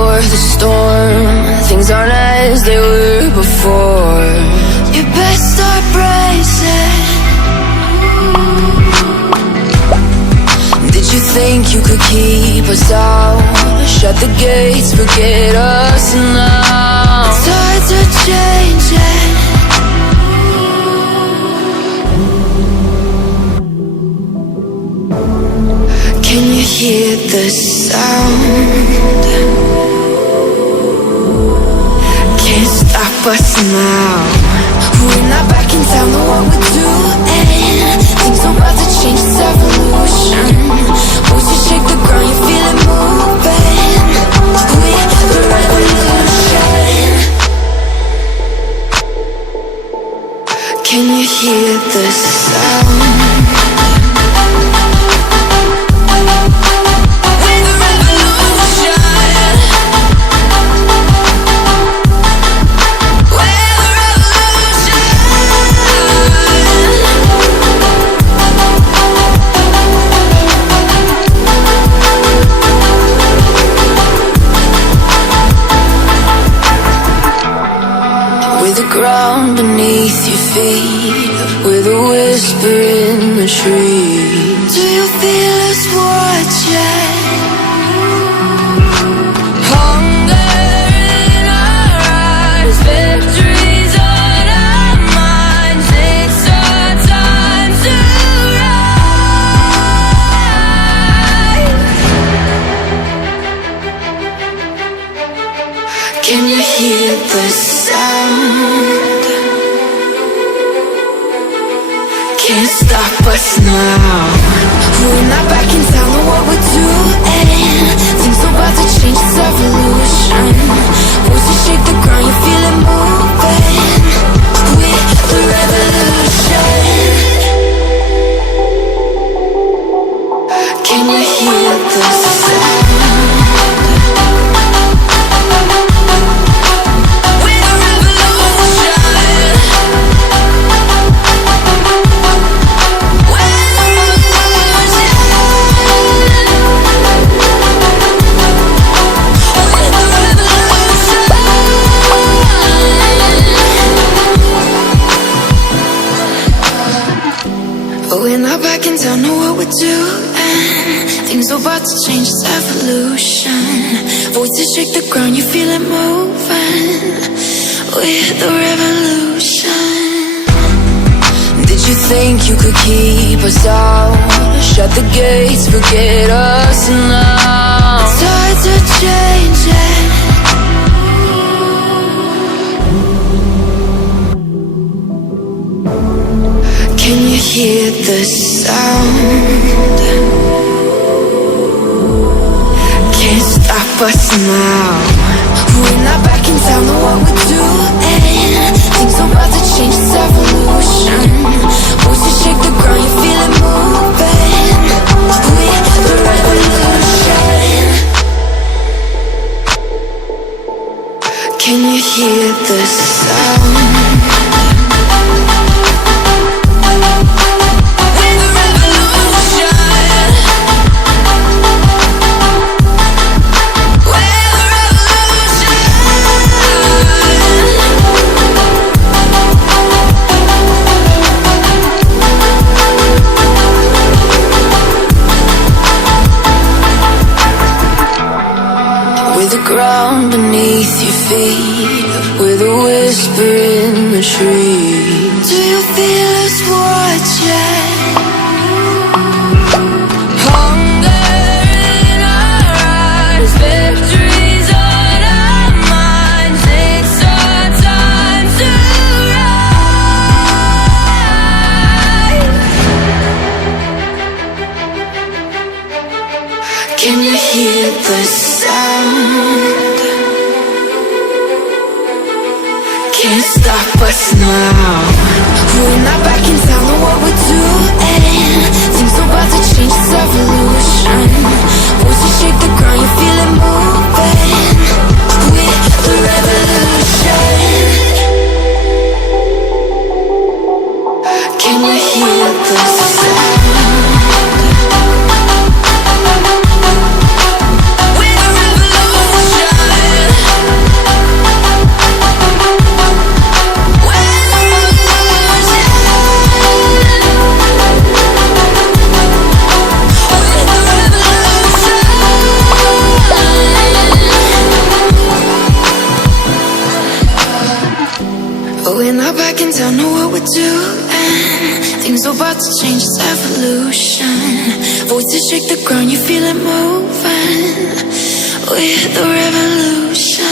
before the storm. Things aren't as they were before. You best start bracing. Did you think you could keep us out? Shut the gates, forget us now. Tides are changing. Can you hear the sound? Can't stop us now. We're not back in town, know what we're doing. Things are about to change, it's evolution. Once you shake the ground, you feel it moving. We're the revolution. Can you hear the sound? Ground beneath your feet, with a whisper in the trees. Do you feel us watching? Hunger in our eyes, victories on our minds. It's our time to rise. Can you hear the sound? Can't stop us now. We're not back in town, know what we're doing. Things are about to change, it's evolution. Once you shake the ground, you feel it moving. We're the revolution. Can you hear the sound? We're not back in town, know what we're doing. Things are about to change, it's evolution. Voices shake the ground, you feel it moving. We're the revolution. Did you think you could keep us out? Shut the gates, forget us now. Tides are changing. Can you hear the sound? Can't stop us now. We're not back in town, know what we're doing. Things are about to change, it's evolution. Once you shake the ground, you feel it moving. We're the revolution. Can you hear the sound? Ground beneath your feet, with a whisper in the trees. Do you feel us watching? Hunger in our eyes, victories on our minds. It's our time to rise. Can you hear the sound? Can't stop us now. We're not back in town, know what we're doing. Things are about to change, it's evolution. Once you shake the ground, you feel it moving. We're the revolution. Can you hear the sound? We're the revolution. about to change, it's evolution. Voices shake the ground, you feel it moving. We're the revolution.